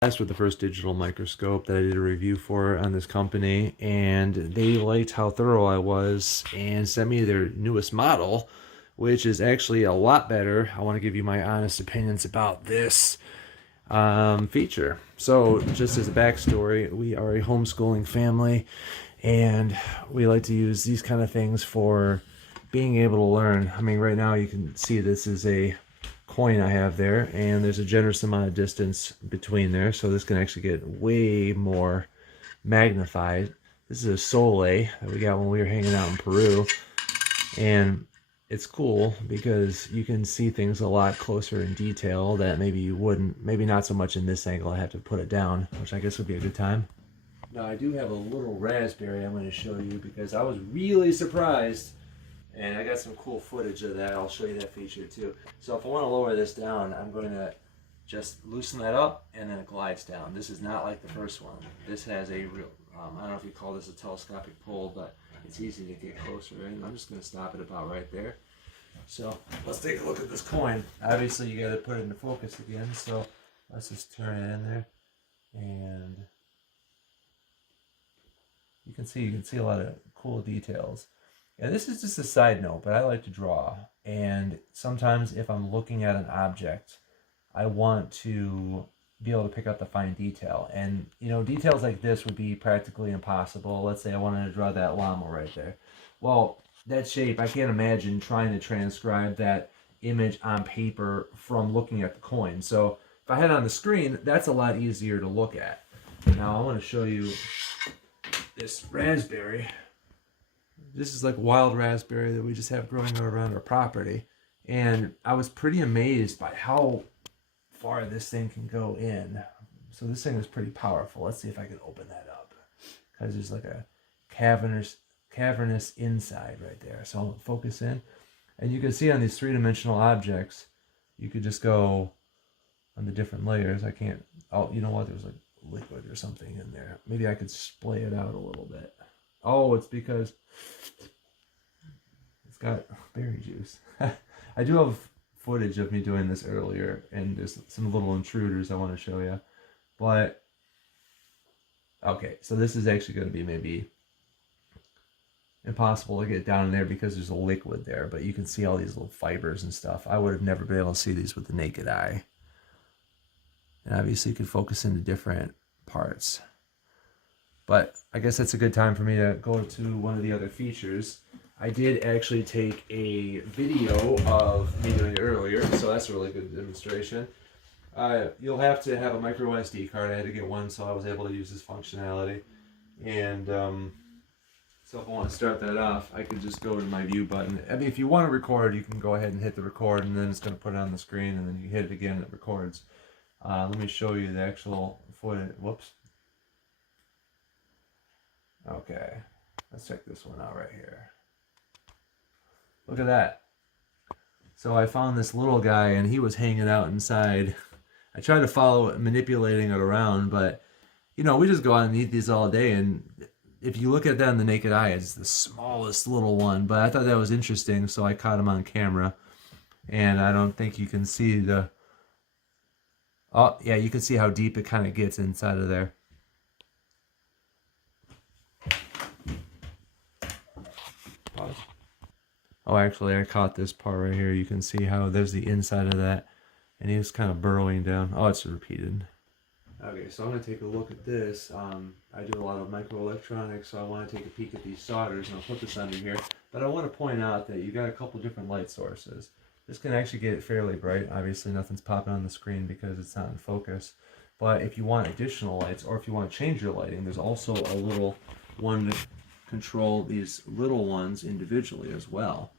That's with the first digital microscope that I did a review for on this company, and they liked how thorough I was and sent me their newest model, which is actually a lot better. I want to give you my honest opinions about this feature. So, just as a backstory, we are a homeschooling family, and we like to use these kind of things for being able to learn. I mean, right now you can see this is a coin I have there, and there's a generous amount of distance between there, so this can actually get way more magnified. This is a Sole that we got when we were hanging out in Peru, and it's cool because you can see things a lot closer in detail that maybe you wouldn't, maybe not so much in this angle. I have to put it down, which I guess would be a good time. Now I do have a little raspberry I'm going to show you because I was really surprised, and I got some cool footage of that. I'll show you that feature too. So if I want to lower this down, I'm going to just loosen that up and then it glides down. This is not like the first one. This has a real, I don't know if you call this a telescopic pull, but it's easy to get closer in. I'm just going to stop it about right there. So let's take a look at this coin. Obviously you got to put it into focus again, so let's just turn it in there, and you can see a lot of cool details. And this is just a side note, but I like to draw, and sometimes if I'm looking at an object, I want to be able to pick up the fine detail. And you know, details like this would be practically impossible. Let's say I wanted to draw that llama right there. Well, that shape, I can't imagine trying to transcribe that image on paper from looking at the coin. So if I had it on the screen, that's a lot easier to look at. Now I want to show you this raspberry. This is like wild raspberry that we just have growing around our property. And I was pretty amazed by how far this thing can go in. So this thing is pretty powerful. Let's see if I can open that up, because there's like a cavernous inside right there. So I'll focus in, and you can see on these three-dimensional objects, you could just go on the different layers. I can't, oh, you know what? There's like liquid or something in there. Maybe I could splay it out a little bit. Oh, it's because it's got berry juice. I do have footage of me doing this earlier, and there's some little intruders I want to show you. But, okay, so this is actually going to be maybe impossible to get down in there because there's a liquid there, but you can see all these little fibers and stuff. I would have never been able to see these with the naked eye. And obviously you can focus into different parts. But I guess that's a good time for me to go to one of the other features. I did actually take a video of me doing it earlier, so that's a really good demonstration. You'll have to have a micro SD card. I had to get one, so I was able to use this functionality. And so if I want to start that off, I could just go to my view button. I mean, if you want to record, you can go ahead and hit the record, and then it's going to put it on the screen, and then you hit it again and it records. Let me show you the actual footage. Whoops. Okay, let's check this one out right here. Look at that. So I found this little guy, and he was hanging out inside. I tried to follow it, manipulating it around, but you know, we just go out and eat these all day, and if you look at that in the naked eye, it's the smallest little one. But I thought that was interesting, so I caught him on camera. And I don't think you can see the... Oh, yeah, you can see how deep it kind of gets inside of there. Pause. Oh, actually, I caught this part right here. You can see how there's the inside of that. And he was kind of burrowing down. Oh, it's repeated. Okay, so I'm going to take a look at this. I do a lot of microelectronics, so I want to take a peek at these solders, and I'll put this under here. But I want to point out that you got a couple different light sources. This can actually get fairly bright. Obviously, nothing's popping on the screen because it's not in focus. But if you want additional lights, or if you want to change your lighting, there's also a little one to control these little ones individually as well.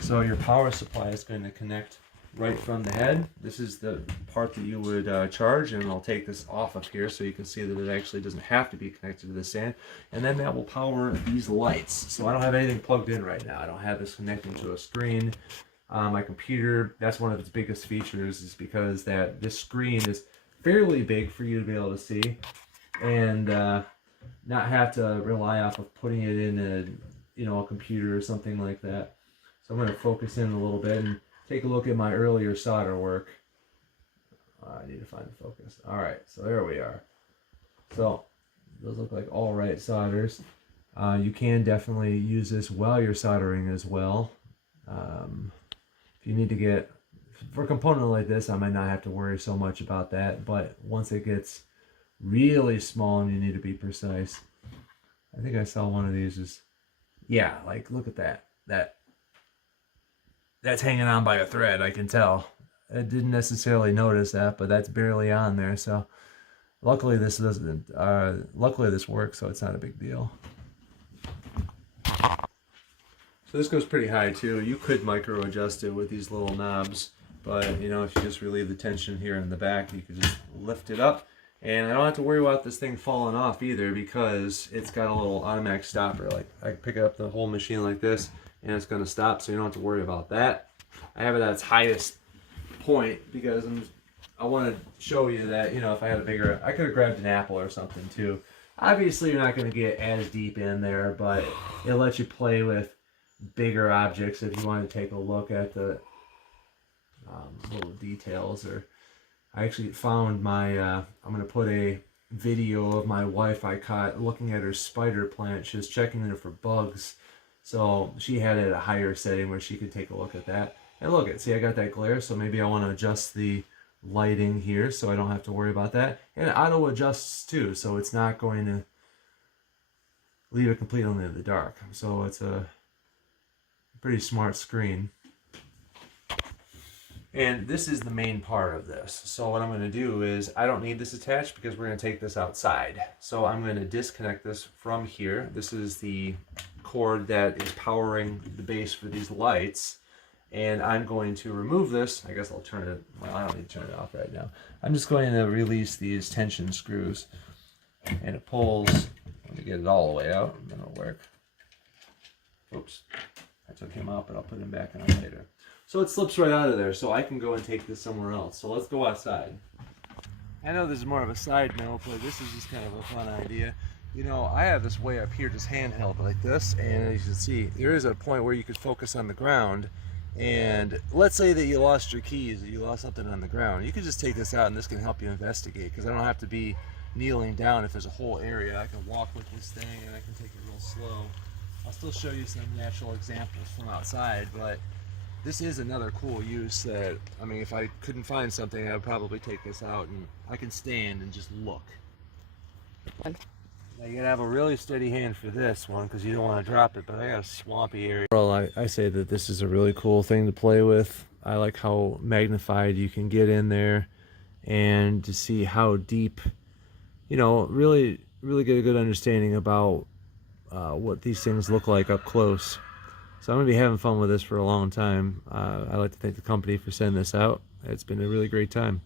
So your power supply is going to connect right from the head. This is the part that you would charge, and I'll take this off of here so you can see that it actually doesn't have to be connected to the stand. And then that will power these lights. So I don't have anything plugged in right now. I don't have this connecting to a screen. My computer, that's one of its biggest features, is because that this screen is fairly big for you to be able to see, and not have to rely off of putting it in a computer or something like that. So I'm going to focus in a little bit and take a look at my earlier solder work. I need to find the focus. All right, so there we are. So those look like all right solders. You can definitely use this while you're soldering as well. If you need to get, for a component like this, I might not have to worry so much about that, but once it gets really small and you need to be precise, I think I saw one of these is, yeah, like look at that. That's hanging on by a thread, I can tell. I didn't necessarily notice that, but that's barely on there, so luckily this doesn't, luckily this works, so it's not a big deal. So this goes pretty high too. You could micro adjust it with these little knobs, but you know, if you just relieve the tension here in the back, you could just lift it up. And I don't have to worry about this thing falling off either because it's got a little automatic stopper. Like I pick up the whole machine like this and it's gonna stop, so you don't have to worry about that. I have it at its highest point because I want to show you that, you know, if I had a bigger, I could have grabbed an apple or something too. Obviously you're not going to get as deep in there, but it lets you play with bigger objects if you want to take a look at the little details. Or I actually found my, I'm going to put a video of my wife I caught looking at her spider plant. She was checking it for bugs, so she had it at a higher setting where she could take a look at that. And look at, see, I got that glare, so maybe I want to adjust the lighting here so I don't have to worry about that. And it auto adjusts too, so it's not going to leave it completely in the dark. So it's a pretty smart screen. And this is the main part of this. So what I'm going to do is, I don't need this attached because we're going to take this outside. So I'm going to disconnect this from here. This is the cord that is powering the base for these lights. And I'm going to remove this. I guess I'll turn it, well, I don't need to turn it off right now. I'm just going to release these tension screws. And it pulls, let me get it all the way out, and then it'll work. Oops, I took him out, but I'll put him back on later. So it slips right out of there, so I can go and take this somewhere else. So let's go outside. I know this is more of a side note, but this is just kind of a fun idea. You know, I have this way up here just handheld like this, and as you can see, there is a point where you could focus on the ground. And let's say that you lost your keys or you lost something on the ground. You could just take this out and this can help you investigate, because I don't have to be kneeling down if there's a whole area. I can walk with this thing and I can take it real slow. I'll still show you some natural examples from outside, but this is another cool use that, I mean, if I couldn't find something, I would probably take this out and I can stand and just look. Now you gotta have a really steady hand for this one because you don't want to drop it, but I got a swampy area. Well, I say that this is a really cool thing to play with. I like how magnified you can get in there and to see how deep, you know, really get a good understanding about what these things look like up close. So I'm gonna be having fun with this for a long time. I'd like to thank the company for sending this out. It's been a really great time.